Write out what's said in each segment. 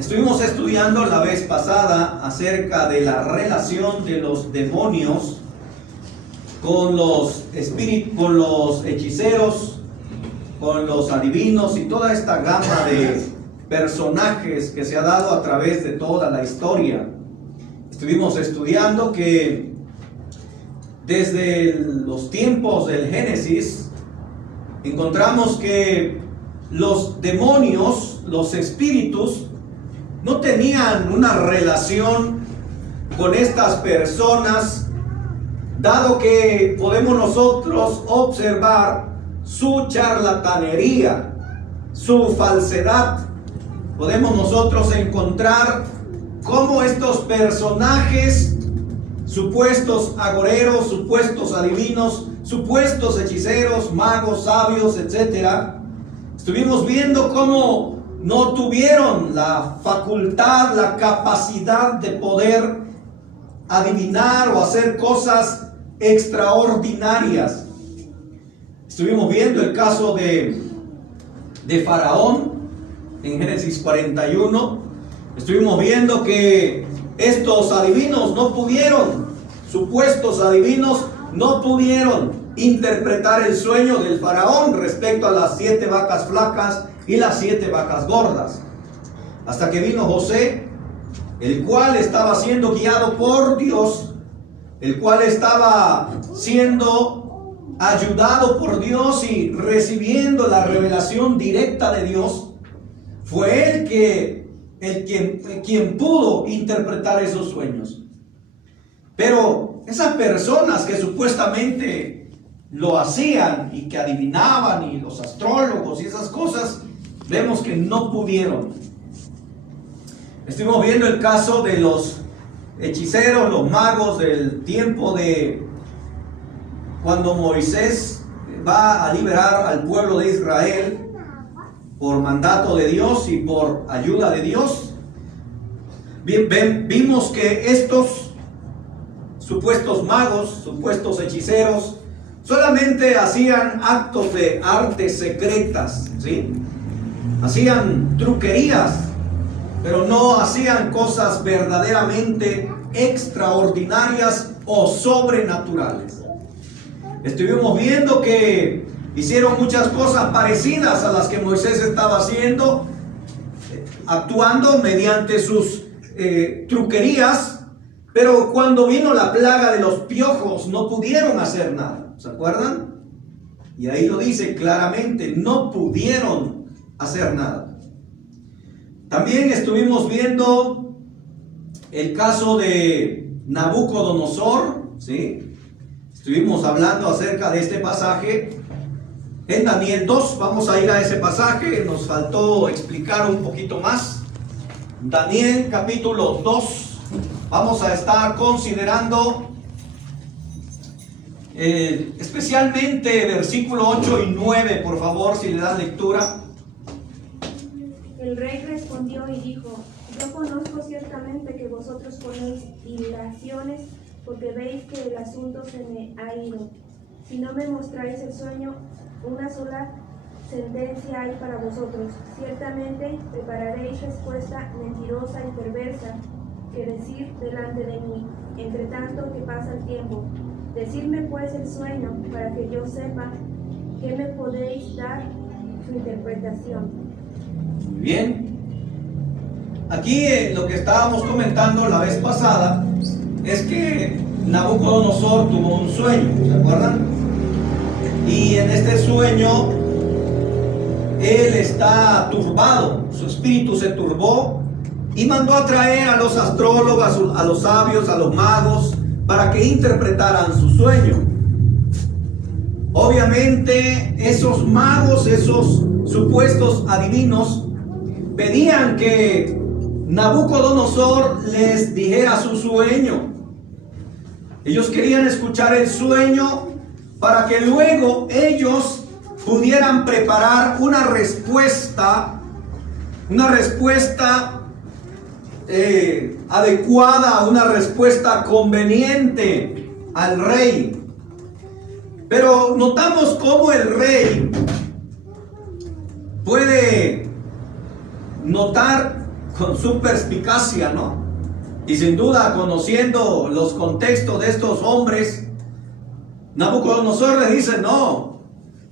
Estuvimos estudiando la vez pasada acerca de la relación de los demonios con los espíritus, con los hechiceros, con los adivinos y toda esta gama de personajes que se ha dado a través de toda la historia. Estuvimos estudiando que desde los tiempos del Génesis encontramos que los demonios, los espíritus, no tenían una relación con estas personas, dado que podemos nosotros observar su charlatanería, su falsedad. Podemos nosotros encontrar cómo estos personajes, supuestos agoreros, supuestos adivinos, supuestos hechiceros, magos, sabios, etc., estuvimos viendo cómo no tuvieron la facultad, la capacidad de poder adivinar o hacer cosas extraordinarias. Estuvimos viendo el caso de Faraón en Génesis 41. Estuvimos viendo que estos adivinos no pudieron, supuestos adivinos, no pudieron interpretar el sueño del faraón respecto a las 7 vacas flacas y las 7 vacas gordas. Hasta que vino José, el cual estaba siendo guiado por Dios, el cual estaba siendo ayudado por Dios y recibiendo la revelación directa de Dios. Fue quien pudo interpretar esos sueños. Pero esas personas que supuestamente lo hacían y que adivinaban, y los astrólogos y esas cosas, vemos que no pudieron. Estuvimos viendo el caso de los hechiceros, los magos del tiempo de cuando Moisés va a liberar al pueblo de Israel por mandato de Dios y por ayuda de Dios. Vimos que estos supuestos magos, supuestos hechiceros, solamente hacían actos de artes secretas, ¿sí? Hacían truquerías, pero no hacían cosas verdaderamente extraordinarias o sobrenaturales. Estuvimos viendo que hicieron muchas cosas parecidas a las que Moisés estaba haciendo, actuando mediante sus truquerías, pero cuando vino la plaga de los piojos no pudieron hacer nada. ¿Se acuerdan? Y ahí lo dice claramente, no pudieron hacer nada. También estuvimos viendo el caso de Nabucodonosor, ¿sí? Estuvimos hablando acerca de este pasaje en Daniel 2. Vamos a ir a ese pasaje, nos faltó explicar un poquito más. Daniel capítulo 2. Vamos a estar considerando especialmente versículo 8 y 9, por favor, si le das lectura. El rey respondió y dijo: yo conozco ciertamente que vosotros ponéis dilaciones, porque veis que el asunto se me ha ido. Si no me mostráis el sueño, una sola sentencia hay para vosotros. Ciertamente prepararéis respuesta mentirosa y perversa que decir delante de mí, entre tanto que pasa el tiempo. Decidme pues el sueño, para que yo sepa que me podéis dar su interpretación. Muy bien. Aquí lo que estábamos comentando la vez pasada es que Nabucodonosor tuvo un sueño, ¿se acuerdan? Y en este sueño él está turbado, su espíritu se turbó y mandó a traer a los astrólogos, a los sabios, a los magos, para que interpretaran su sueño. Obviamente esos magos, esos supuestos adivinos, pedían que Nabucodonosor les dijera su sueño. Ellos querían escuchar el sueño para que luego ellos pudieran preparar una respuesta adecuada, una respuesta conveniente al rey. Pero notamos cómo el rey puede notar con su perspicacia, ¿no? Y sin duda, conociendo los contextos de estos hombres, Nabucodonosor les dice: no,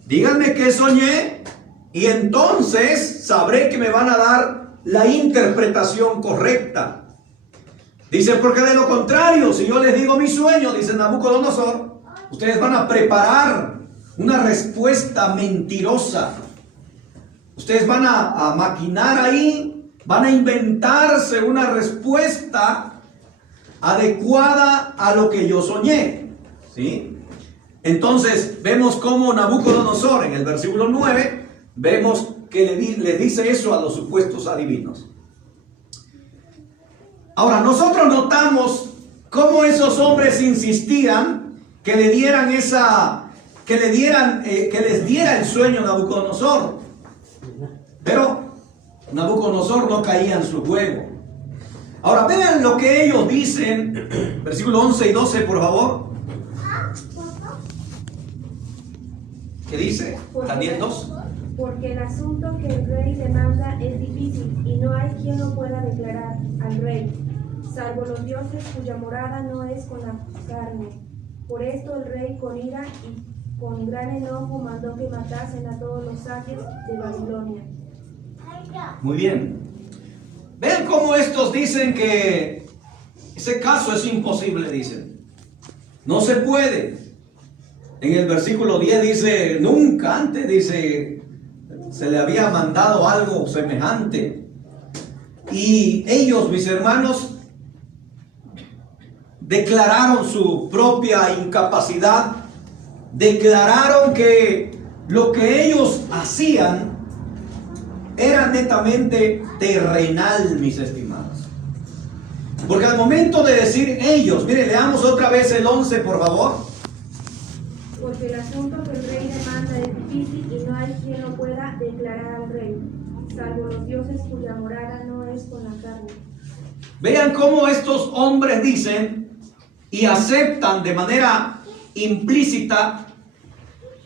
díganme qué soñé y entonces sabré que me van a dar la interpretación correcta. Dice: porque de lo contrario, si yo les digo mi sueño, dice Nabucodonosor, ustedes van a preparar una respuesta mentirosa. Ustedes van a maquinar ahí, van a inventarse una respuesta adecuada a lo que yo soñé, ¿sí? Entonces vemos cómo Nabucodonosor, en el versículo 9, vemos que le dice eso a los supuestos adivinos. Ahora, nosotros notamos cómo esos hombres insistían que le dieran que les diera el sueño a Nabucodonosor. Pero Nabucodonosor no caía en su juego. Ahora vean lo que ellos dicen, versículos 11 y 12, por favor. ¿Qué dice? Daniel 2. Porque el asunto que el rey demanda es difícil y no hay quien lo pueda declarar al rey, salvo los dioses cuya morada no es con la carne. Por esto el rey con ira y con gran enojo mandó que matasen a todos los sabios de Babilonia. Muy bien. Vean cómo estos dicen que ese caso es imposible, dicen. No se puede. En el versículo 10 dice: nunca antes, dice, se le había mandado algo semejante. Y ellos, mis hermanos, declararon su propia incapacidad, declararon que lo que ellos hacían era netamente terrenal, mis estimados. Porque al momento de decir ellos, mire, leamos otra vez el 11, por favor. Porque el asunto que el rey demanda es difícil y no hay quien lo pueda declarar al rey, salvo los dioses cuya morada no es con la carne. Vean cómo estos hombres dicen y aceptan de manera implícita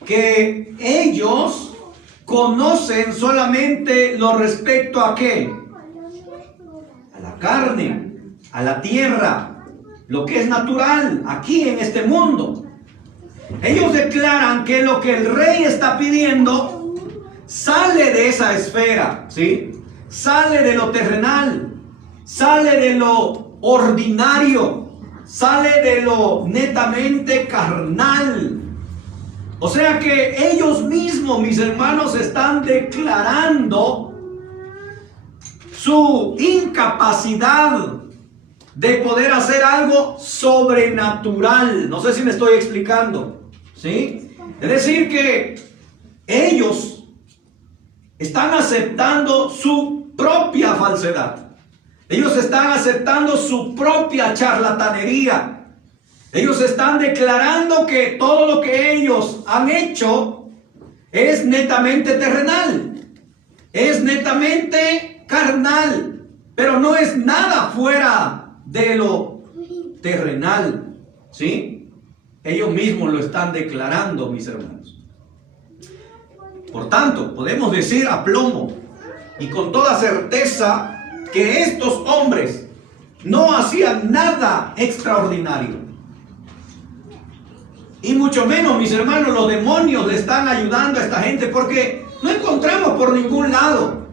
que ellos conocen solamente lo respecto a ¿qué? A la carne, a la tierra, lo que es natural aquí en este mundo. Ellos declaran que lo que el rey está pidiendo sale de esa esfera, ¿sí? Sale de lo terrenal, sale de lo ordinario, sale de lo netamente carnal. O sea que ellos mismos, mis hermanos, están declarando su incapacidad de poder hacer algo sobrenatural. No sé si me estoy explicando, ¿sí? Es decir que ellos están aceptando su propia falsedad. Ellos están aceptando su propia charlatanería. Ellos están declarando que todo lo que ellos han hecho es netamente terrenal, es netamente carnal, pero no es nada fuera de lo terrenal, ¿sí? Ellos mismos lo están declarando, mis hermanos. Por tanto, podemos decir a plomo y con toda certeza que estos hombres no hacían nada extraordinario. Y mucho menos, mis hermanos, los demonios le están ayudando a esta gente, porque no encontramos por ningún lado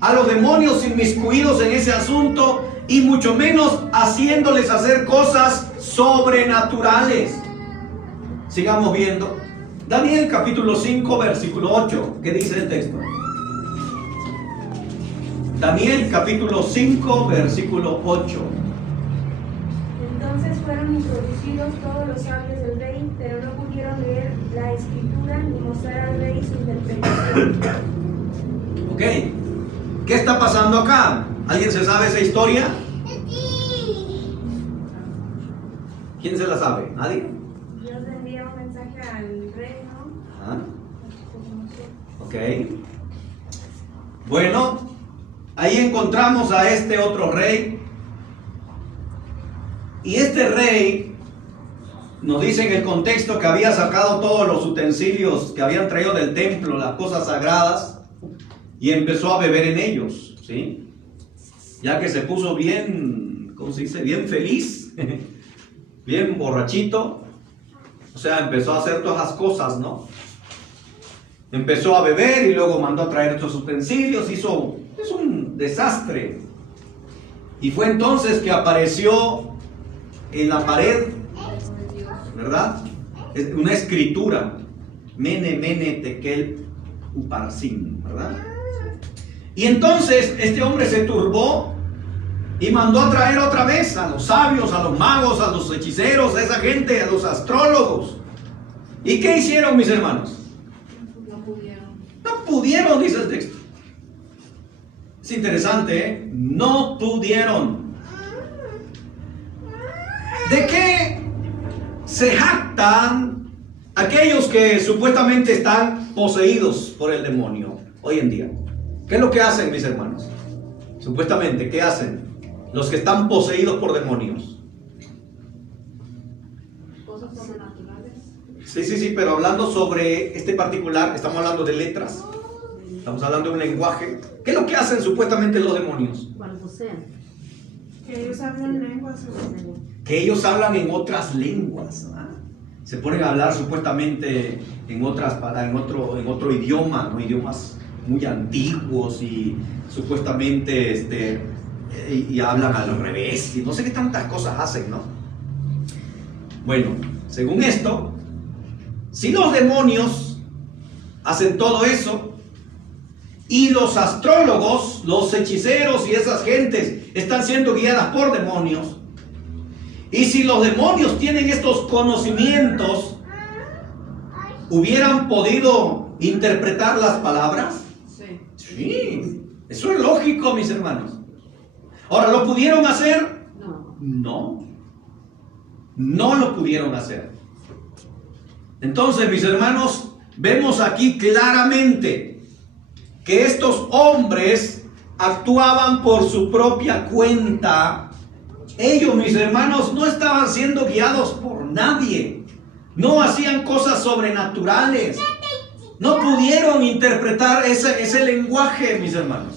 a los demonios inmiscuidos en ese asunto, y mucho menos haciéndoles hacer cosas sobrenaturales. Sigamos viendo. Daniel capítulo 5, versículo 8. ¿Qué dice el texto? Daniel capítulo 5, versículo 8. Entonces fueron introducidos todos los sabios del rey, pero no pudieron leer la escritura ni mostrar al rey su interpretación. Ok, ¿qué está pasando acá? ¿Alguien se sabe esa historia? ¿Quién se la sabe? ¿Nadie? Dios le envía un mensaje al rey, ¿no? Ajá. Ok. Bueno, ahí encontramos a este otro rey. Y este rey nos dice en el contexto que había sacado todos los utensilios que habían traído del templo, las cosas sagradas, y empezó a beber en ellos, ¿sí? ya que se puso bien, ¿cómo se dice? Bien feliz, bien borrachito. O sea, empezó a hacer todas las cosas, ¿no? Empezó a beber y luego mandó a traer estos utensilios, es un desastre. Y fue entonces que apareció en la pared, ¿verdad? Una escritura, Mene, Mene, Tekel, Uparsin, ¿verdad? Y entonces este hombre se turbó y mandó a traer otra vez a los sabios, a los magos, a los hechiceros, a esa gente, a los astrólogos. ¿Y qué hicieron, mis hermanos? No pudieron, dice el texto. Es interesante, ¿eh? No pudieron. ¿De qué se jactan aquellos que supuestamente están poseídos por el demonio hoy en día? ¿Qué es lo que hacen, mis hermanos? Supuestamente, ¿qué hacen los que están poseídos por demonios? Cosas sobrenaturales. Sí, pero hablando sobre este particular, estamos hablando de letras, estamos hablando de un lenguaje. ¿Qué es lo que hacen supuestamente los demonios? Balbucean. Que ellos hablan lenguas. Que ellos hablan en otras lenguas, ¿no? Se ponen a hablar supuestamente en otro idioma, ¿no? Idiomas muy antiguos y supuestamente y hablan al revés y no sé qué tantas cosas hacen, ¿no? Bueno, según esto, si los demonios hacen todo eso y los astrólogos, los hechiceros y esas gentes están siendo guiadas por demonios, y si los demonios tienen estos conocimientos, ¿hubieran podido interpretar las palabras? Sí. Sí, eso es lógico, mis hermanos. Ahora, ¿lo pudieron hacer? No. No lo pudieron hacer. Entonces, mis hermanos, vemos aquí claramente que estos hombres actuaban por su propia cuenta. Ellos, mis hermanos, no estaban siendo guiados por nadie. No hacían cosas sobrenaturales. No pudieron interpretar ese lenguaje, mis hermanos.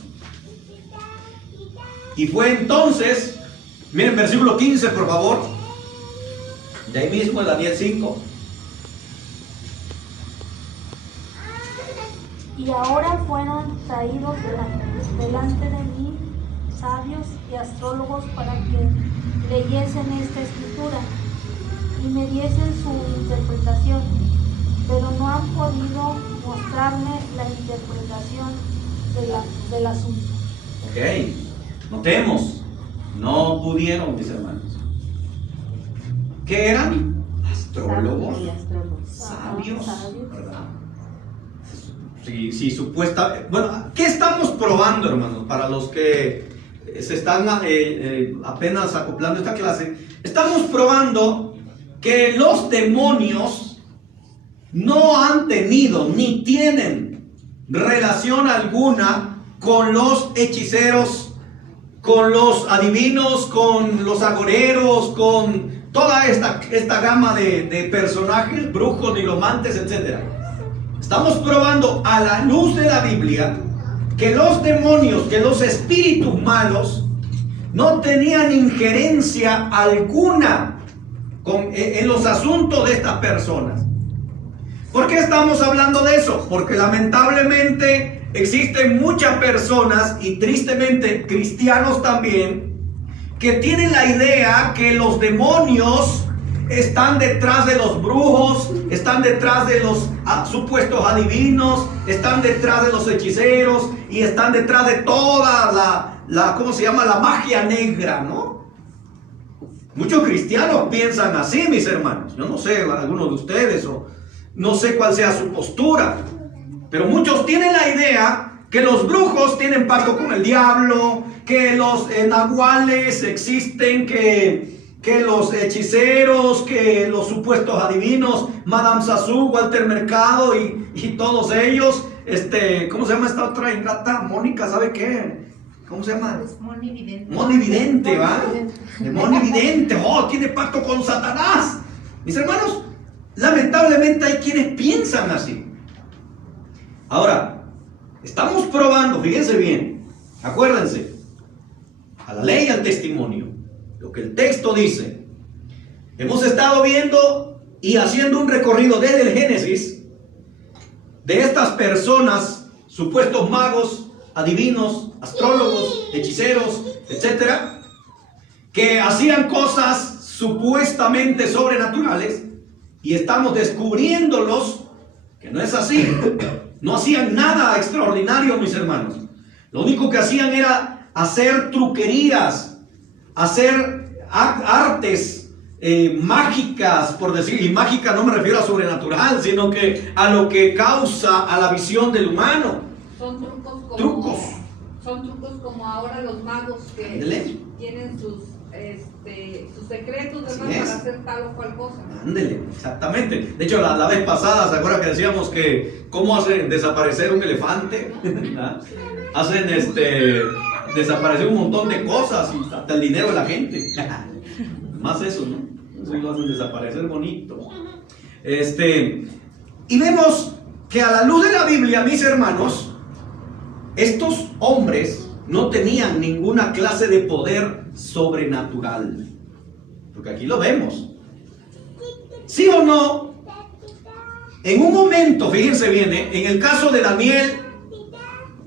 Y fue entonces, miren versículo 15, por favor. De ahí mismo, Daniel 5. Y ahora fueron traídos delante de mí sabios y astrólogos para que leyesen esta escritura y me diesen su interpretación, pero no han podido mostrarme la interpretación del asunto. Ok, notemos, no pudieron, mis hermanos. ¿Qué eran? Astrólogos, sabios, ¿verdad? Sí, supuesta. Bueno, ¿qué estamos probando, hermanos? Para los que se están apenas acoplando a esta clase, estamos probando que los demonios no han tenido ni tienen relación alguna con los hechiceros, con los adivinos, con los agoreros, con toda esta gama de personajes, brujos, nigromantes, etc. Estamos probando a la luz de la Biblia que los demonios, que los espíritus malos no tenían injerencia alguna en los asuntos de estas personas. ¿Por qué estamos hablando de eso? Porque lamentablemente existen muchas personas, y tristemente cristianos también, que tienen la idea que los demonios están detrás de los brujos, están detrás de los supuestos adivinos, están detrás de los hechiceros y están detrás de toda ¿cómo se llama? La magia negra, ¿no? Muchos cristianos piensan así, mis hermanos. Yo no sé, algunos de ustedes, o no sé cuál sea su postura, pero muchos tienen la idea que los brujos tienen pacto con el diablo, que los nahuales existen, que los hechiceros, que los supuestos adivinos, Madame Sassou, Walter Mercado y todos ellos, ¿cómo se llama esta otra ingrata? Mónica, ¿sabe qué? ¿Cómo se llama? Monividente. Monividente, ¿va? Monividente, tiene pacto con Satanás. Mis hermanos, lamentablemente hay quienes piensan así. Ahora, estamos probando, fíjense bien, acuérdense, a la ley y al testimonio. Lo que el texto dice. Hemos estado viendo y haciendo un recorrido desde el Génesis de estas personas, supuestos magos, adivinos, astrólogos, hechiceros, etcétera, que hacían cosas supuestamente sobrenaturales, y estamos descubriéndolos que no es así. No hacían nada extraordinario, mis hermanos. Lo único que hacían era hacer truquerías, hacer artes mágicas, por decir, y mágica no me refiero a sobrenatural, sino que a lo que causa a la visión del humano. Son trucos son trucos como ahora los magos que tienen sus secretos, ¿verdad? Para hacer tal o cual cosa. Ándele, exactamente. De hecho, la vez pasada, ¿se acuerdan que decíamos que cómo hacen desaparecer un elefante? Hacen desaparecer un montón de cosas, hasta el dinero de la gente. Más eso, ¿no? Eso lo hacen desaparecer bonito. Y vemos que a la luz de la Biblia, mis hermanos, estos hombres no tenían ninguna clase de poder sobrenatural. Porque aquí lo vemos. ¿Sí o no? En un momento, fíjense bien, en el caso de Daniel,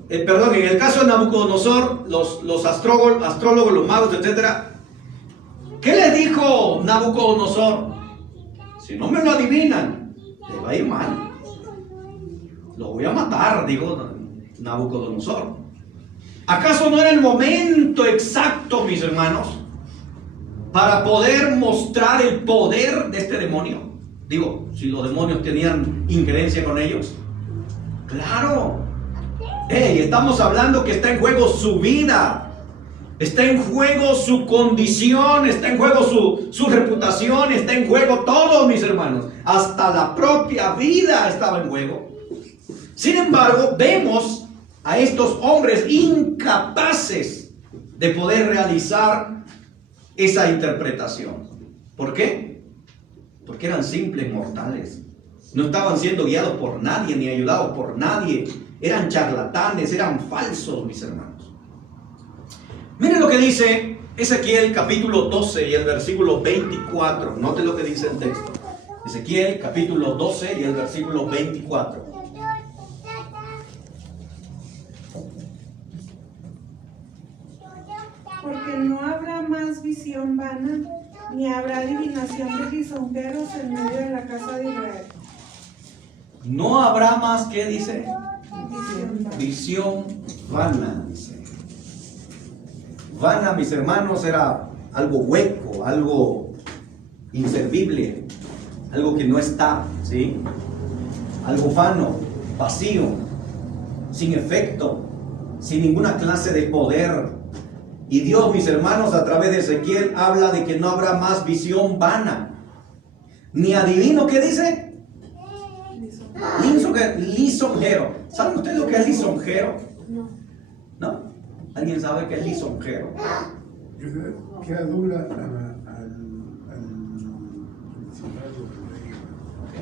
en el caso de Nabucodonosor, los astrólogos, los magos, etcétera, ¿qué le dijo Nabucodonosor? Si no me lo adivinan, le va a ir mal. Lo voy a matar, dijo Nabucodonosor. ¿Acaso no era el momento exacto, mis hermanos, para poder mostrar el poder de este demonio? Digo, si los demonios tenían injerencia con ellos. Claro. Estamos hablando que está en juego su vida, está en juego su condición, está en juego su reputación, está en juego todo, mis hermanos. Hasta la propia vida estaba en juego. Sin embargo, vemos a estos hombres incapaces de poder realizar esa interpretación. ¿Por qué? Porque eran simples mortales. No estaban siendo guiados por nadie ni ayudados por nadie. Eran charlatanes, eran falsos, mis hermanos. Miren lo que dice Ezequiel capítulo 12 y el versículo 24. Noten lo que dice el texto. Ezequiel capítulo 12 y el versículo 24. Porque no habrá más visión vana, ni habrá adivinación de lisonjeros en medio de la casa de Israel. No habrá más, ¿qué dice? Visión vana, dice. Vana, mis hermanos, era algo hueco, algo inservible, algo que no está, ¿sí? Algo vano, vacío, sin efecto, sin ninguna clase de poder. Y Dios, mis hermanos, a través de Ezequiel habla de que no habrá más visión vana, ni adivino, ¿qué dice? Lisonjero. ¿Saben ustedes lo que es lisonjero? No. ¿No? ¿Alguien sabe qué es lisonjero? Que adula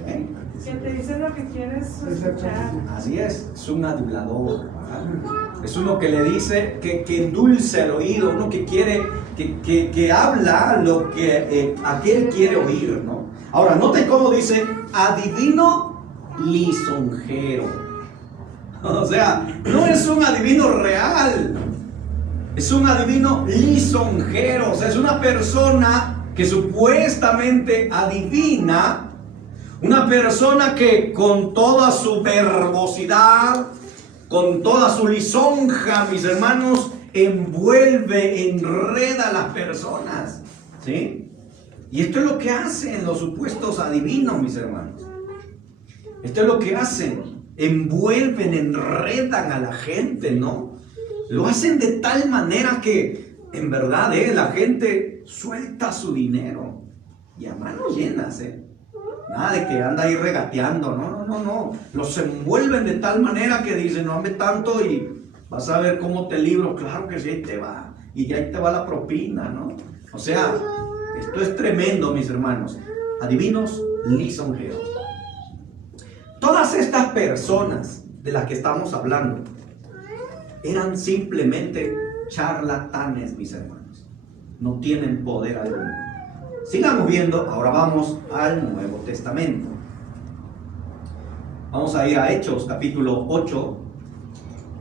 Okay. Que te dice lo que quieres escuchar. Así es un adulador, ¿verdad? Es uno que le dice, que endulce el oído, uno que quiere, que habla lo que aquel quiere oír, ¿no? Ahora, noten cómo dice, adivino lisonjero. O sea, no es un adivino real, es un adivino lisonjero. O sea, es una persona que supuestamente adivina, una persona que con toda su verbosidad, con toda su lisonja, mis hermanos, envuelve, enreda a las personas, ¿sí? Y esto es lo que hacen los supuestos adivinos, mis hermanos. Esto es lo que hacen, envuelven, enredan a la gente, ¿no? Lo hacen de tal manera que, en verdad, la gente suelta su dinero y a manos llenas, Nada de que anda ahí regateando, no. Los envuelven de tal manera que dicen, no, hazme tanto y vas a ver cómo te libro. Claro que sí, ahí te va. Y ahí te va la propina, ¿no? O sea, esto es tremendo, mis hermanos. Adivinos lisonjeros. Todas estas personas de las que estamos hablando eran simplemente charlatanes, mis hermanos. No tienen poder alguno. Sigamos viendo, ahora vamos al Nuevo Testamento. Vamos a ir a Hechos capítulo 8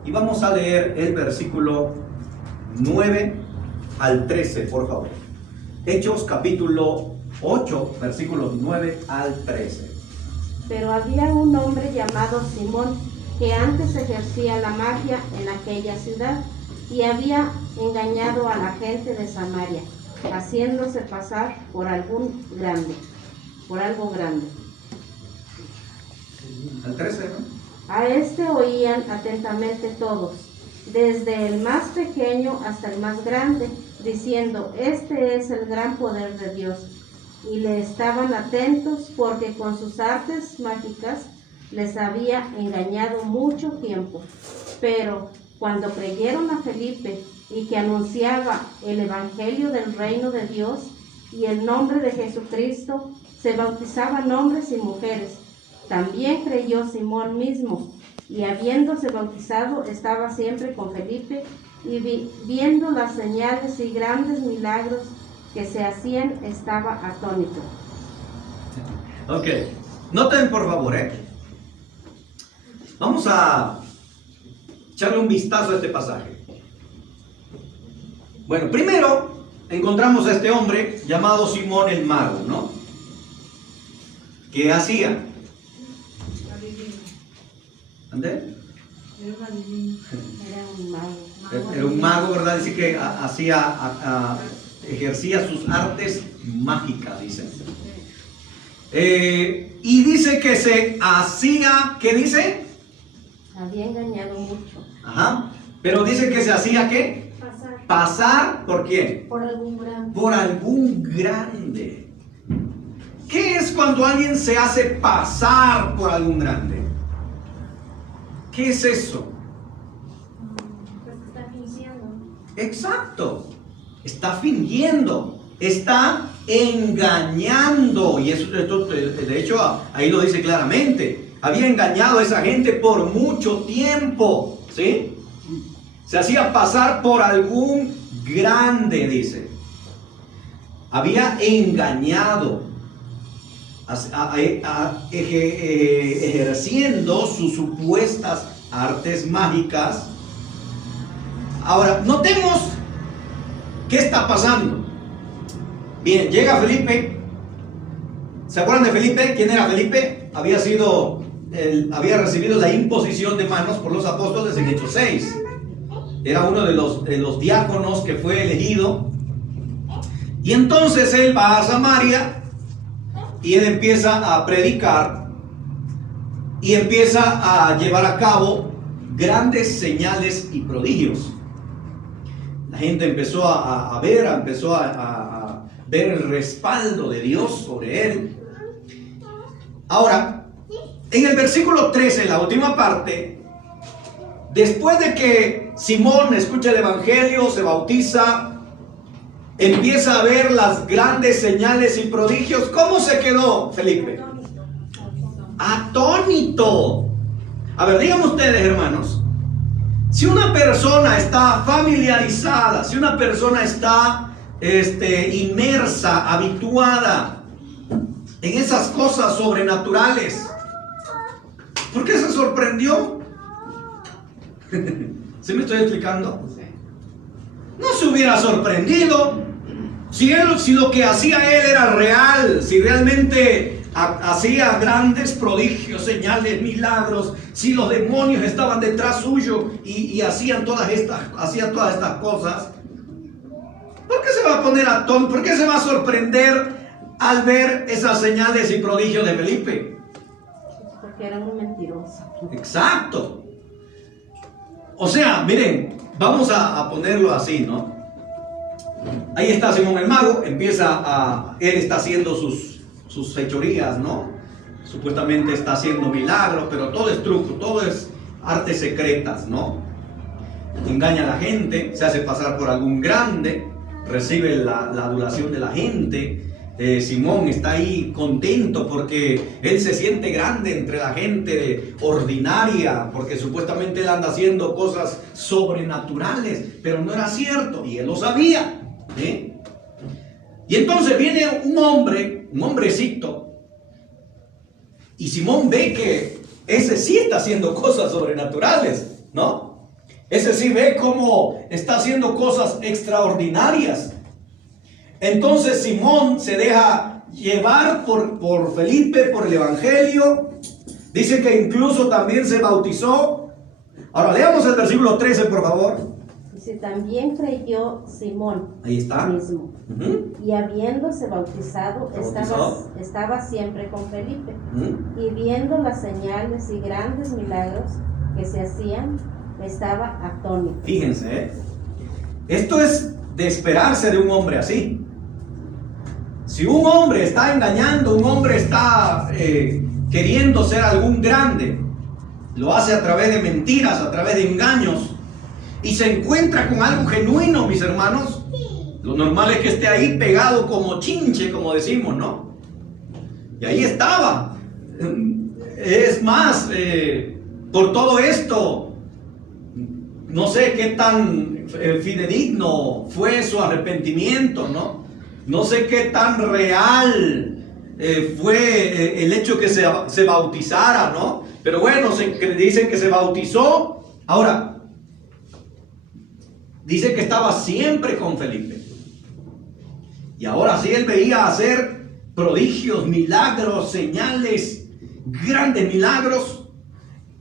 y vamos a leer el versículo 9 al 13, por favor. Hechos capítulo 8, versículos 9 al 13. Pero había un hombre llamado Simón que antes ejercía la magia en aquella ciudad y había engañado a la gente de Samaria, haciéndose pasar por algo grande. Al 13, ¿no? A este oían atentamente todos, desde el más pequeño hasta el más grande, diciendo: este es el gran poder de Dios. Y le estaban atentos porque con sus artes mágicas les había engañado mucho tiempo. Pero cuando creyeron a Felipe y que anunciaba el evangelio del reino de Dios y el nombre de Jesucristo, se bautizaban hombres y mujeres. También creyó Simón mismo, y habiéndose bautizado estaba siempre con Felipe, y viendo las señales y grandes milagros que se hacían, estaba atónito. Ok, noten por favor, vamos a echarle un vistazo a este pasaje. Bueno, primero encontramos a este hombre llamado Simón el Mago, ¿no? ¿Qué hacía? ¿Ande? Era un mago. Era un mago, ¿verdad? Dice que ejercía sus artes mágicas, dicen. Y dice que se hacía, ¿qué dice? Había engañado mucho. Ajá. Pero dice que se hacía, ¿qué? Pasar, ¿por quién? Por algún grande. Por algún grande. ¿Qué es cuando alguien se hace pasar por algún grande? ¿Qué es eso? Pues está fingiendo. Exacto. Está fingiendo. Está engañando. Y eso, de hecho, ahí lo dice claramente. Había engañado a esa gente por mucho tiempo. ¿Sí? Se hacía pasar por algún grande, dice. Había engañado, ejerciendo sus supuestas artes mágicas. Ahora, notemos qué está pasando. Bien, llega Felipe. ¿Se acuerdan de Felipe? ¿Quién era Felipe? Había recibido la imposición de manos por los apóstoles en Hechos 6. Era uno de los diáconos que fue elegido. Y entonces él va a Samaria y él empieza a predicar y empieza a llevar a cabo grandes señales y prodigios. La gente empezó a ver el respaldo de Dios sobre él. Ahora, en el versículo 13, la última parte, después de que Simón escucha el evangelio, se bautiza, empieza a ver las grandes señales y prodigios. ¿Cómo se quedó Felipe? Atónito. A ver, díganme ustedes, hermanos, si una persona está familiarizada, si una persona está inmersa, habituada en esas cosas sobrenaturales, ¿por qué se sorprendió? ¿Sí me estoy explicando? No se hubiera sorprendido si lo que hacía él era real, si realmente hacía grandes prodigios, señales, milagros, si los demonios estaban detrás suyo y hacían todas estas cosas. ¿Por qué se va a poner atónito? ¿Por qué se va a sorprender al ver esas señales y prodigios de Felipe? Porque era un mentiroso. Exacto. O sea, miren, vamos a ponerlo así, ¿no? Ahí está Simón el Mago, él está haciendo sus fechorías, ¿no? Supuestamente está haciendo milagros, pero todo es truco, todo es artes secretas, ¿no? Engaña a la gente, se hace pasar por algún grande, recibe la adulación de la gente, Simón está ahí contento porque él se siente grande entre la gente ordinaria, porque supuestamente él anda haciendo cosas sobrenaturales, pero no era cierto y él lo sabía. Y entonces viene un hombrecito, y Simón ve que ese sí está haciendo cosas sobrenaturales, ¿no? Ese sí ve cómo está haciendo cosas extraordinarias. Entonces Simón se deja llevar por Felipe, por el Evangelio. Dice que incluso también se bautizó. Ahora leamos el versículo 13, por favor. Dice, también creyó Simón. Ahí está. Mismo. Y habiéndose bautizado, estaba siempre con Felipe. Y viendo las señales y grandes milagros que se hacían, estaba atónito. Fíjense, esto es de esperarse de un hombre así. Si un hombre está engañando, un hombre está queriendo ser algún grande, lo hace a través de mentiras, a través de engaños, y se encuentra con algo genuino, mis hermanos, lo normal es que esté ahí pegado como chinche, como decimos, ¿no? Y ahí estaba. Es más, por todo esto, no sé qué tan fidedigno fue su arrepentimiento, ¿no? No sé qué tan real fue el hecho que se bautizara, ¿no? Pero bueno, dicen que se bautizó. Ahora, dice que estaba siempre con Felipe. Y ahora sí él veía hacer prodigios, milagros, señales, grandes milagros.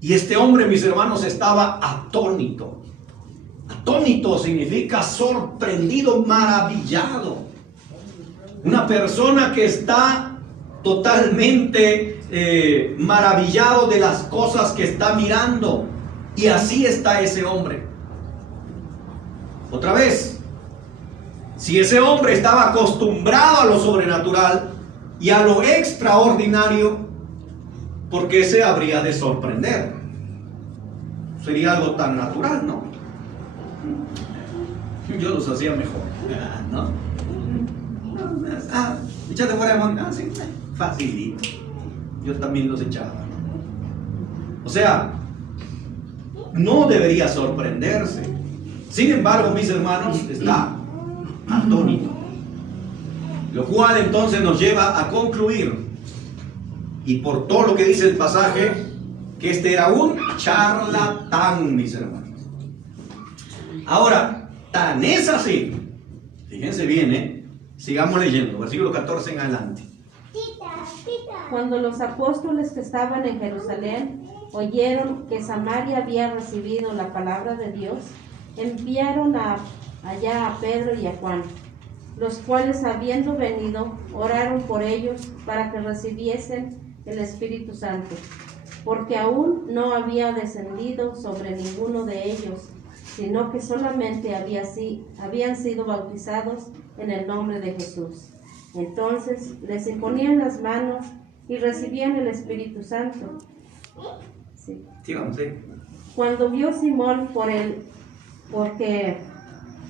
Y este hombre, mis hermanos, estaba atónito. Atónito significa sorprendido, maravillado. Una persona que está totalmente maravillado de las cosas que está mirando. Y así está ese hombre. Otra vez, si ese hombre estaba acostumbrado a lo sobrenatural y a lo extraordinario, ¿por qué se habría de sorprender? Sería algo tan natural, ¿no? Yo los hacía mejor, ¿no? Échate fuera de monte. Sí, facilito. Yo también los echaba, ¿no? O sea, no debería sorprenderse. Sin embargo, mis hermanos, está atónito. Lo cual entonces nos lleva a concluir, y por todo lo que dice el pasaje, que este era un charlatán, mis hermanos. Ahora, tan es así, fíjense bien, sigamos leyendo, versículo 14 en adelante. Cuando los apóstoles que estaban en Jerusalén oyeron que Samaria había recibido la palabra de Dios, enviaron allá a Pedro y a Juan, los cuales, habiendo venido, oraron por ellos para que recibiesen el Espíritu Santo, porque aún no había descendido sobre ninguno de ellos, sino que solamente habían sido bautizados en el nombre de Jesús. Entonces les imponían las manos y recibían el Espíritu Santo. Sí. Cuando vio Simón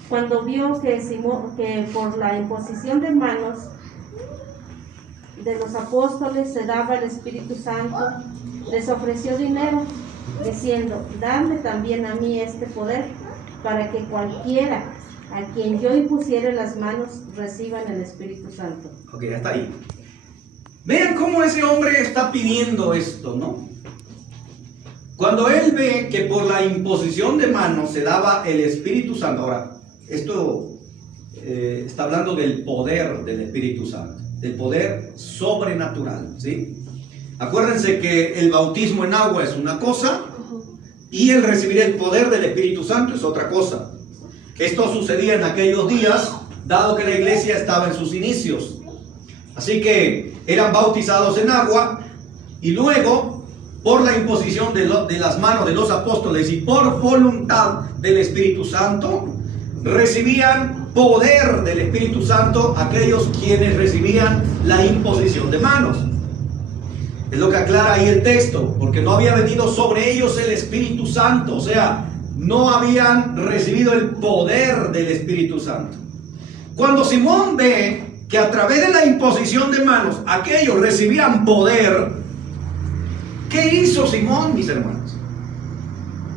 cuando vio que por la imposición de manos de los apóstoles se daba el Espíritu Santo, les ofreció dinero, diciendo, dadme también a mí este poder, para que cualquiera a quien yo impusiere las manos reciban el Espíritu Santo. Ok, hasta ahí. Vean cómo ese hombre está pidiendo esto, ¿no? Cuando él ve que por la imposición de manos se daba el Espíritu Santo. Ahora, esto está hablando del poder del Espíritu Santo, del poder sobrenatural, ¿sí? Acuérdense que el bautismo en agua es una cosa y el recibir el poder del Espíritu Santo es otra cosa. Esto sucedía en aquellos días, dado que la iglesia estaba en sus inicios. Así que eran bautizados en agua y luego, por la imposición de las manos de los apóstoles y por voluntad del Espíritu Santo, recibían poder del Espíritu Santo aquellos quienes recibían la imposición de manos. Es lo que aclara ahí el texto, porque no había venido sobre ellos el Espíritu Santo, o sea, no habían recibido el poder del Espíritu Santo. Cuando Simón ve que a través de la imposición de manos aquellos recibían poder, ¿qué hizo Simón, mis hermanos?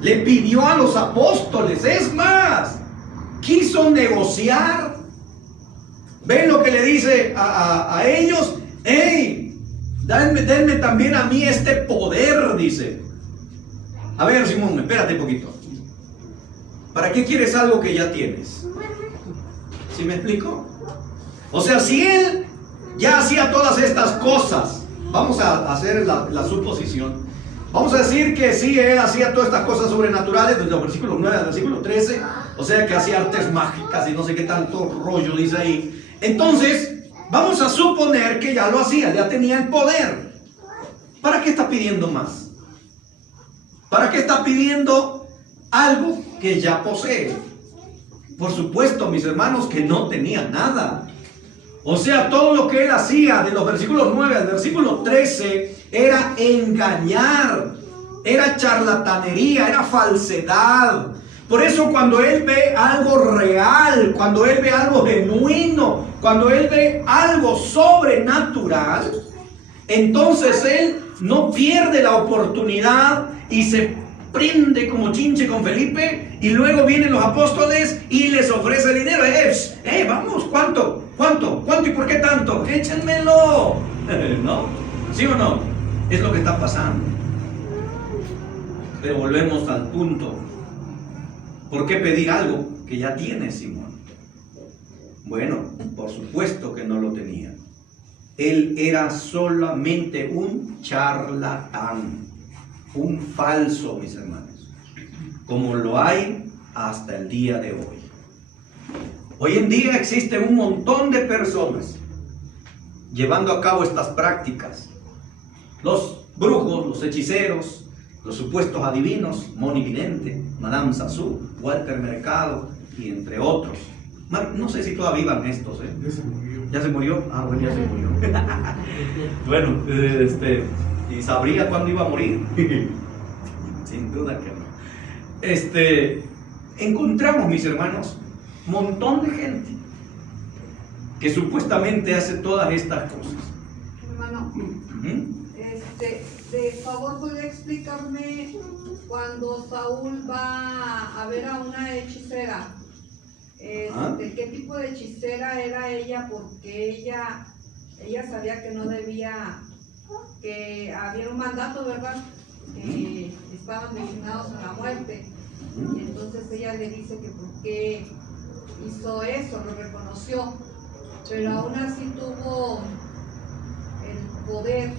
Le pidió a los apóstoles, es más, quiso negociar. ¿Ven lo que le dice a ellos? ¡Hey! Denme también a mí este poder, dice. A ver, Simón, espérate un poquito. ¿Para qué quieres algo que ya tienes? ¿Sí me explico? O sea, si él ya hacía todas estas cosas, vamos a hacer la suposición. Vamos a decir que sí, él hacía todas estas cosas sobrenaturales desde el versículo 9 al versículo 13. O sea, que hacía artes mágicas y no sé qué tanto rollo dice ahí. Entonces, vamos a suponer que ya lo hacía, ya tenía el poder. ¿Para qué está pidiendo más? ¿Para qué está pidiendo algo que ya posee? Por supuesto, mis hermanos, que no tenía nada. O sea, todo lo que él hacía de los versículos 9 al versículo 13 era engañar, era charlatanería, era falsedad. Por eso cuando él ve algo real, cuando él ve algo genuino, cuando él ve algo sobrenatural, entonces él no pierde la oportunidad y se prende como chinche con Felipe, y luego vienen los apóstoles y les ofrece dinero. Vamos, ¿cuánto y por qué tanto? Échenmelo. ¿No? ¿Sí o no? Es lo que está pasando. Pero volvemos al punto. ¿Por qué pedir algo que ya tienes, Simón? Bueno, por supuesto que no lo tenía. Él era solamente un charlatán, un falso, mis hermanos, como lo hay hasta el día de hoy. Hoy en día existe un montón de personas llevando a cabo estas prácticas. Los brujos, los hechiceros, los supuestos adivinos, Moni Vidente, Madame Sassou, Walter Mercado y entre otros. No sé si todavía vivan estos, ¿eh? Ya se murió. ¿Ya se murió? Ah, bueno, ya se murió. Bueno, ¿y sabría cuándo iba a morir? Sin duda que no. Encontramos, mis hermanos, un montón de gente que supuestamente hace todas estas cosas. Hermano, de favor, ¿podría explicarme cuando Saúl va a ver a una hechicera? ¿Qué tipo de hechicera era ella? Porque ella sabía que no debía, que había un mandato, ¿verdad? Que estaban destinados a la muerte. Y entonces ella le dice que por qué hizo eso, lo reconoció, pero aún así tuvo el poder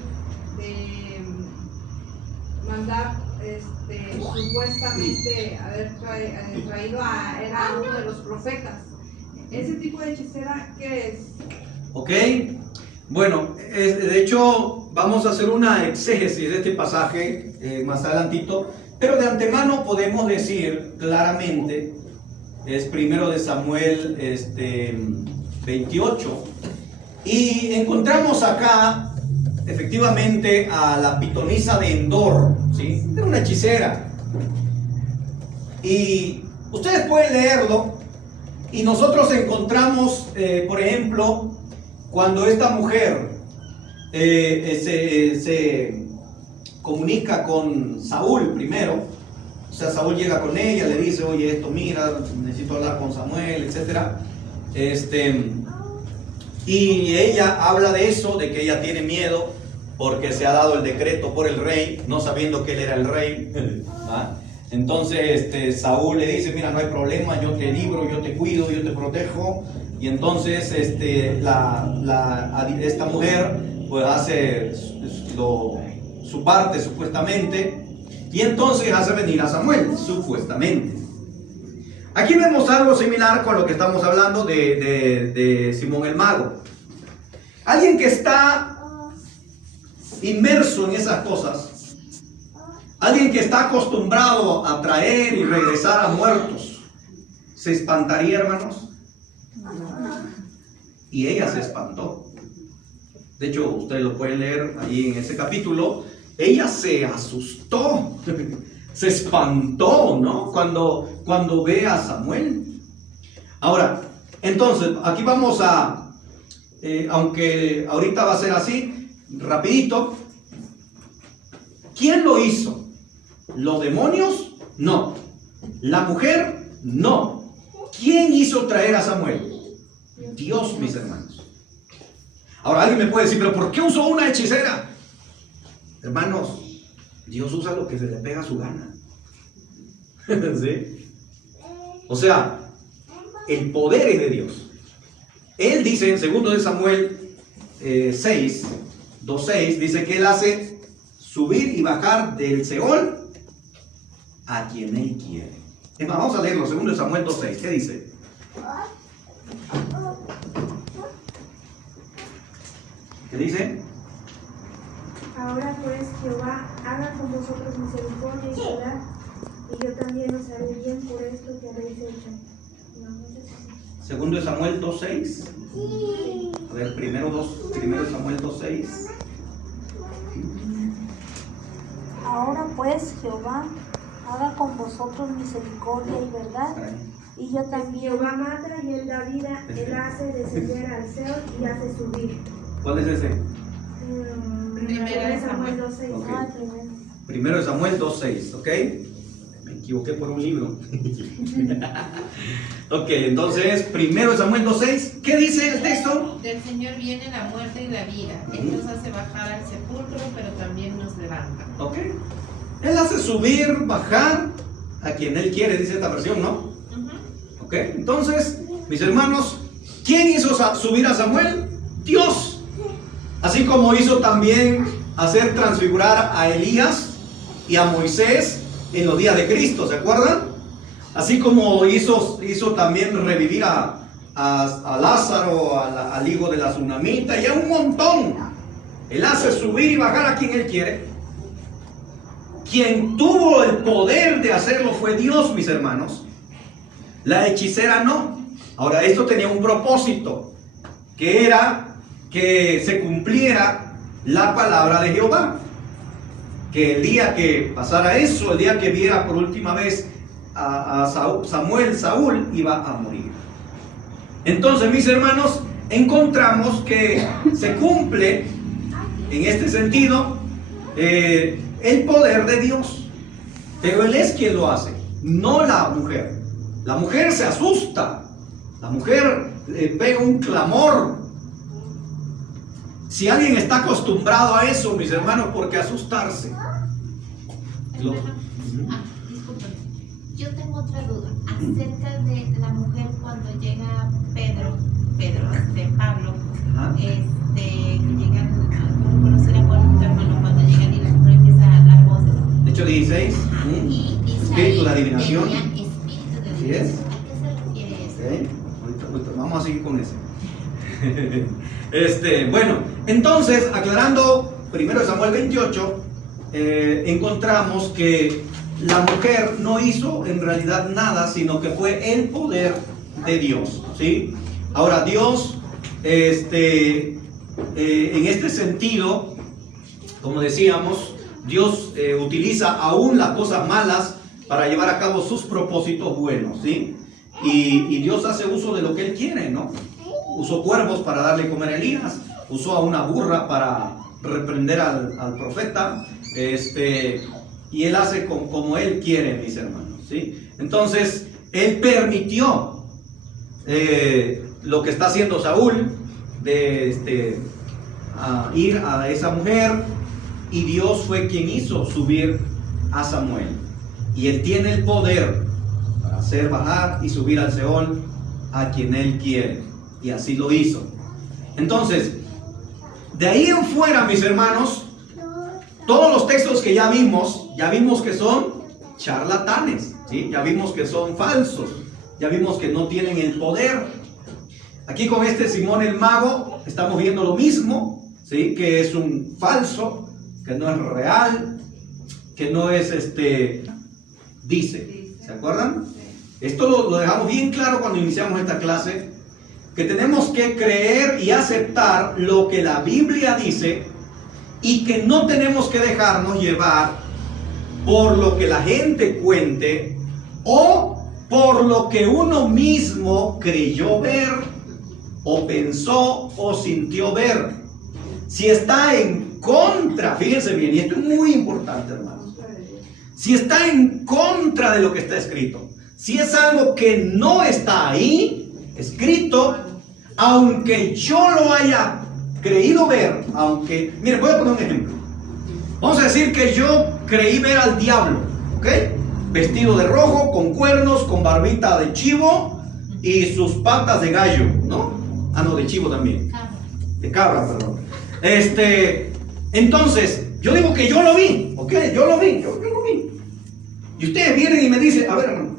de mandar supuestamente haber traído era uno de los profetas. ¿Ese tipo de hechicera qué es? Ok, bueno, de hecho vamos a hacer una exégesis de este pasaje más adelantito, pero de antemano podemos decir claramente, es primero de Samuel 28, y encontramos acá efectivamente a la pitonisa de Endor, ¿sí? Era una hechicera. Y ustedes pueden leerlo, y nosotros encontramos, por ejemplo, cuando esta mujer se comunica con Saúl primero. O sea, Saúl llega con ella, le dice, oye, esto, mira, necesito hablar con Samuel, etc. Y ella habla de eso, de que ella tiene miedo porque se ha dado el decreto por el rey, no sabiendo que él era el rey. ¿Ah? Entonces Saúl le dice, mira, no hay problema, yo te libro, yo te cuido, yo te protejo. Y entonces esta mujer pues hace su parte supuestamente, y entonces hace venir a Samuel, supuestamente. Aquí vemos algo similar con lo que estamos hablando de Simón el Mago. Alguien que está inmerso en esas cosas, alguien que está acostumbrado a traer y regresar a muertos, ¿se espantaría, hermanos? Y ella se espantó. De hecho, ustedes lo pueden leer allí en ese capítulo. Ella se asustó, se espantó, ¿no? Cuando ve a Samuel. Ahora, entonces, aquí vamos a aunque ahorita va a ser así, rapidito. ¿Quién lo hizo? ¿Los demonios? No. ¿La mujer? No. ¿Quién hizo traer a Samuel? Dios, mis hermanos. Ahora alguien me puede decir, pero ¿por qué usó una hechicera? Hermanos, Dios usa lo que se le pega a su gana. ¿Sí? O sea, el poder es de Dios. Él dice en 2 de Samuel 6, 2:6, dice que Él hace subir y bajar del Seol a quien Él quiere. Es más, vamos a leerlo, 2 de Samuel 2:6. ¿Qué dice? ¿Qué dice? Ahora pues Jehová haga con vosotros misericordia y piedad, y yo también os haré bien por esto que habéis hecho. No, no sé si- 2 de Samuel 2:6. A ver, primero de Samuel 2:6. Ahora pues Jehová haga con vosotros misericordia y verdad, y yo también. Jehová mata y Él da vida, Él hace descender al Seol y hace subir. ¿Cuál es ese? Primera de Samuel 2:6. Ok. Ah, primero. Primero de Samuel 2:6, ¿ok? Me equivoqué por un libro. Ok, entonces, primero de Samuel 2:6. ¿Qué dice el texto? Del Señor viene la muerte y la vida. Él nos hace bajar al sepulcro, pero también nos levanta. Ok. Él hace subir, bajar a quien Él quiere, dice esta versión, ¿no? Ok, entonces, mis hermanos, ¿quién hizo subir a Samuel? Dios. Así como hizo también hacer transfigurar a Elías y a Moisés en los días de Cristo, ¿se acuerdan? Así como hizo también revivir a Lázaro, al hijo de la tsunamita y a un montón. Él hace subir y bajar a quien Él quiere. Quien tuvo el poder de hacerlo fue Dios, mis hermanos. La hechicera no. Ahora, esto tenía un propósito, que era que se cumpliera la palabra de Jehová. Que el día que pasara eso, el día que viera por última vez a Saúl iba a morir. Entonces, mis hermanos, encontramos que se cumple en este sentido el poder de Dios. Pero Él es quien lo hace, no la mujer. La mujer se asusta, la mujer pega un clamor. Si alguien está acostumbrado a eso, mis hermanos, ¿por qué asustarse? Disculpen, yo tengo otra duda acerca de la mujer cuando llega Pablo, que llegan a conocer a Juan, tu hermano, cuando llegan y la mujer empieza a dar voces. Hecho 16, Y dice espíritu de ahí, adivinación. tenía espíritu de Así es. adivinación. ¿A qué se refiere eso? Ok, ahorita vamos a seguir con ese. Bueno, entonces, aclarando 1 Samuel 28, encontramos que la mujer no hizo en realidad nada, sino que fue el poder de Dios, ¿sí? Ahora, Dios, en este sentido, como decíamos, Dios utiliza aún las cosas malas para llevar a cabo sus propósitos buenos, ¿sí? Y Dios hace uso de lo que Él quiere, ¿no? Usó cuervos para darle comer a Elías, usó a una burra para reprender al profeta, y Él hace como Él quiere, mis hermanos, ¿sí? Entonces, Él permitió lo que está haciendo Saúl, de ir a esa mujer, y Dios fue quien hizo subir a Samuel. Y Él tiene el poder para hacer bajar y subir al Seol a quien Él quiere. Y así lo hizo. Entonces, de ahí en fuera, mis hermanos, todos los textos que ya vimos que son charlatanes, ¿sí? Ya vimos que son falsos, ya vimos que no tienen el poder. Aquí con Simón el mago estamos viendo lo mismo, ¿sí? Que es un falso, que no es real, que no es dice. ¿Se acuerdan? Esto lo dejamos bien claro cuando iniciamos esta clase, que tenemos que creer y aceptar lo que la Biblia dice y que no tenemos que dejarnos llevar por lo que la gente cuente o por lo que uno mismo creyó ver. o pensó o sintió ver. Si está en contra, fíjense bien, y esto es muy importante, hermanos. Si está en contra de lo que está escrito, si es algo que no está ahí escrito, aunque yo lo haya creído ver, aunque, miren, voy a poner un ejemplo. Vamos a decir que yo creí ver al diablo, ¿ok? Vestido de rojo, con cuernos, con barbita de chivo y sus patas de gallo, ¿no? Ah, no, de chivo también. De cabra, perdón. Entonces, yo digo que yo lo vi, ¿ok? Yo lo vi. Y ustedes vienen y me dicen, a ver, hermano,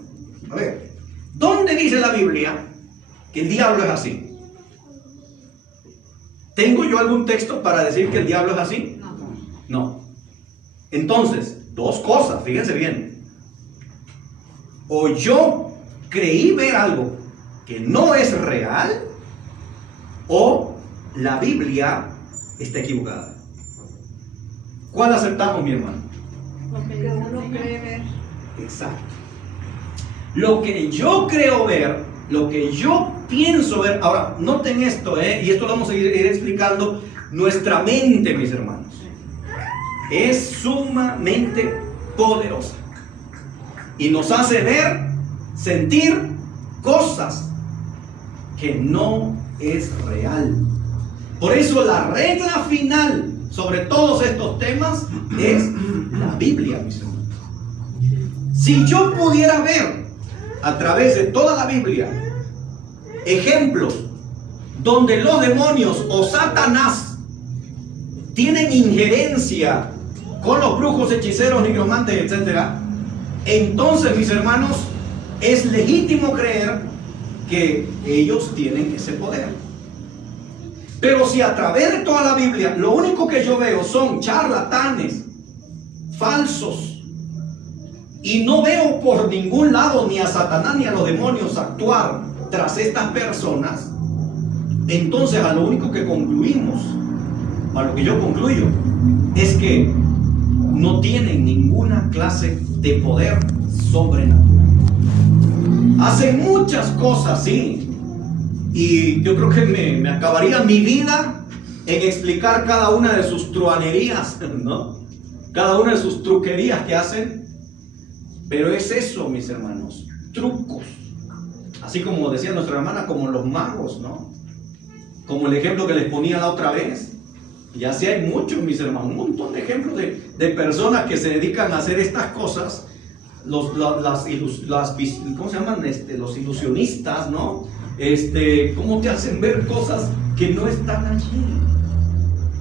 a ver, ¿dónde dice la Biblia que el diablo es así? ¿Tengo yo algún texto para decir que el diablo es así? No. Entonces, dos cosas, fíjense bien. O yo creí ver algo que no es real, o la Biblia está equivocada. ¿Cuál aceptamos, mi hermano? Lo que uno cree ver. Exacto. Lo que yo creo ver, lo que yo pienso ver. Ahora, noten esto, y esto lo vamos a ir explicando. Nuestra mente, mis hermanos, es sumamente poderosa y nos hace ver, sentir cosas que no es real. Por eso la regla final sobre todos estos temas es la Biblia, mis hermanos. Si yo pudiera ver a través de toda la Biblia ejemplos donde los demonios o Satanás tienen injerencia con los brujos, hechiceros, nigromantes, etc., entonces, mis hermanos, es legítimo creer que ellos tienen ese poder. Pero si a través de toda la Biblia lo único que yo veo son charlatanes, falsos, y no veo por ningún lado ni a Satanás ni a los demonios actuar tras estas personas, entonces a lo único que concluimos, a lo que yo concluyo, es que no tienen ninguna clase de poder sobrenatural. Hacen muchas cosas, sí, y yo creo que me acabaría mi vida en explicar cada una de sus truanerías, ¿no? Cada una de sus truquerías que hacen. Pero es eso, mis hermanos, trucos. Así como decía nuestra hermana, como los magos, ¿no? Como el ejemplo que les ponía la otra vez. Y así hay muchos, mis hermanos, un montón de ejemplos de personas que se dedican a hacer estas cosas. ¿Cómo se llaman? Los ilusionistas, ¿no? ¿Cómo te hacen ver cosas que no están allí?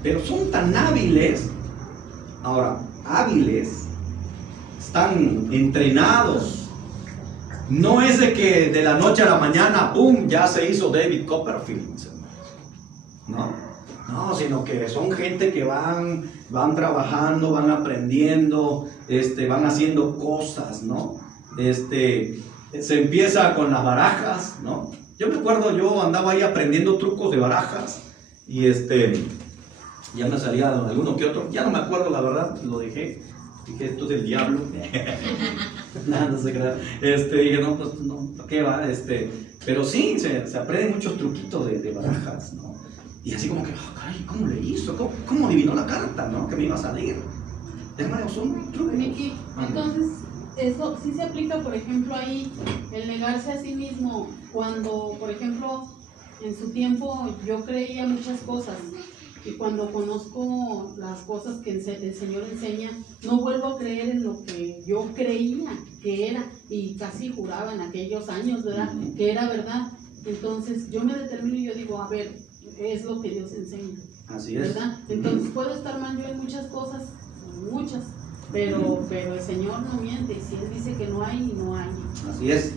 Pero son tan hábiles. Ahora, hábiles, están entrenados. No es de que de la noche a la mañana, ¡pum!, ya se hizo David Copperfield, ¿no? No, sino que son gente que van trabajando, van aprendiendo, van haciendo cosas, ¿no? Se empieza con las barajas, ¿no? Yo me acuerdo, yo andaba ahí aprendiendo trucos de barajas y ya me salía alguno que otro, ya no me acuerdo, la verdad, lo dejé. Dije, esto es del diablo. No se crea. Dije, no, pues no, ¿qué va? Pero sí, se aprenden muchos truquitos de barajas, ¿no? Y así como que, ay, ¿cómo le hizo? ¿Cómo adivinó la carta, no? Que me iba a salir. Hermano, son trucos. Miki, entonces, eso sí se aplica, por ejemplo, ahí, el negarse a sí mismo, cuando, por ejemplo, en su tiempo yo creía muchas cosas, y cuando conozco las cosas que el Señor enseña, no vuelvo a creer en lo que yo creía que era, y casi juraba en aquellos años, ¿verdad?, que era verdad. Entonces yo me determino y yo digo, a ver, es lo que Dios enseña. Así es. ¿Verdad? Entonces puedo estar mal yo en muchas cosas, muchas, pero el Señor no miente, y si Él dice que no hay, no hay. Así es.